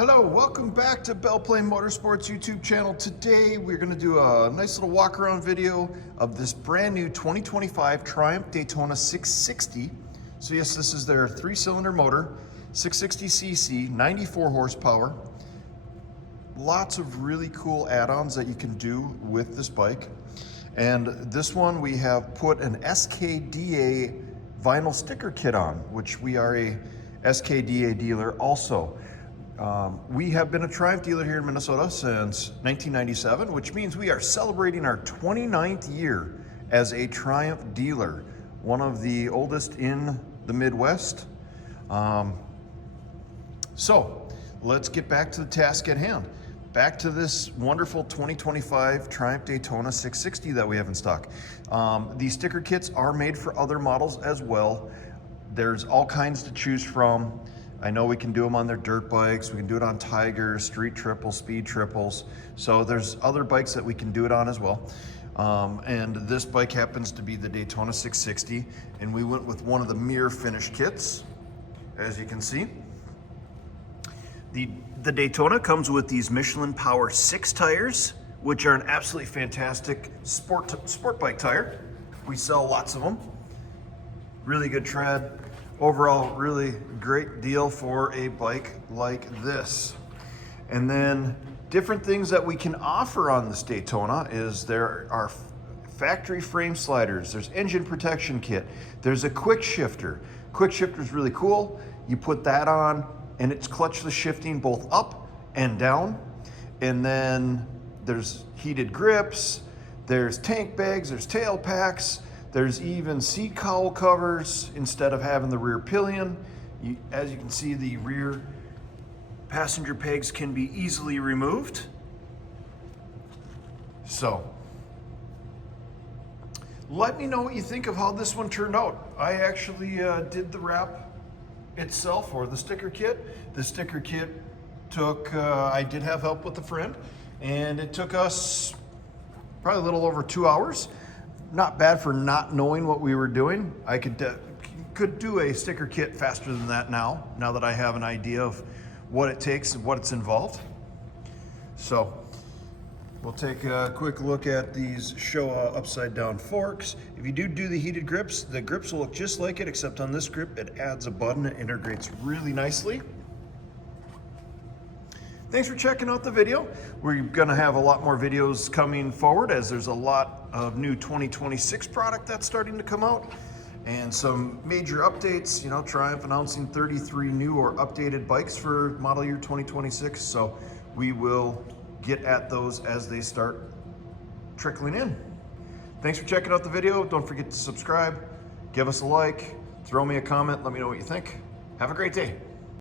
Hello, welcome back to Bell Plane Motorsports YouTube channel. Today we're going to do a nice little walk around video of this brand new 2025 Triumph Daytona 660. So yes, this is their 3-cylinder motor, 660cc, 94 horsepower. Lots of really cool add-ons that you can do with this bike. And this one we have put an SKDA vinyl sticker kit on, which we are a SKDA dealer also. We have been a Triumph dealer here in Minnesota since 1997, which means we are celebrating our 29th year as a Triumph dealer, one of the oldest in the Midwest. So let's get back to the task at hand. Back to this wonderful 2025 Triumph Daytona 660 that we have in stock. These sticker kits are made for other models as well. There's all kinds to choose from. I know we can do them on their dirt bikes, we can do it on Tigers, street triples, speed triples. So there's other bikes that we can do it on as well. And this bike happens to be the Daytona 660, and we went with one of the mirror finish kits, as you can see. The Daytona comes with these Michelin Power 6 tires, which are an absolutely fantastic sport bike tire. We sell lots of them. Really good tread. Overall, really great deal for a bike like this. And then different things that we can offer on this Daytona is there are factory frame sliders, there's engine protection kit, there's a quick shifter. Quick shifter is really cool. You put that on and it's clutchless shifting both up and down. And then there's heated grips, there's tank bags, there's tail packs, there's even seat cowl covers instead of having the rear pillion. As you can see, the rear passenger pegs can be easily removed. So, let me know what you think of how this one turned out. I actually did the wrap itself, or the sticker kit. The sticker kit took, I did have help with a friend, and it took us probably a little over 2 hours. Not bad for not knowing what we were doing. I could do a sticker kit faster than that now that I have an idea of what it takes and what it's involved. So we'll take a quick look at these Showa upside down forks. If you do the heated grips, the grips will look just like it, except on this grip it adds a button. It integrates really nicely. Thanks for checking out the video. We're gonna have a lot more videos coming forward as there's a lot of new 2026 product that's starting to come out and some major updates. You know, Triumph announcing 33 new or updated bikes for model year 2026. So we will get at those as they start trickling in. Thanks for checking out the video. Don't forget to subscribe, give us a like, throw me a comment, let me know what you think. Have a great day.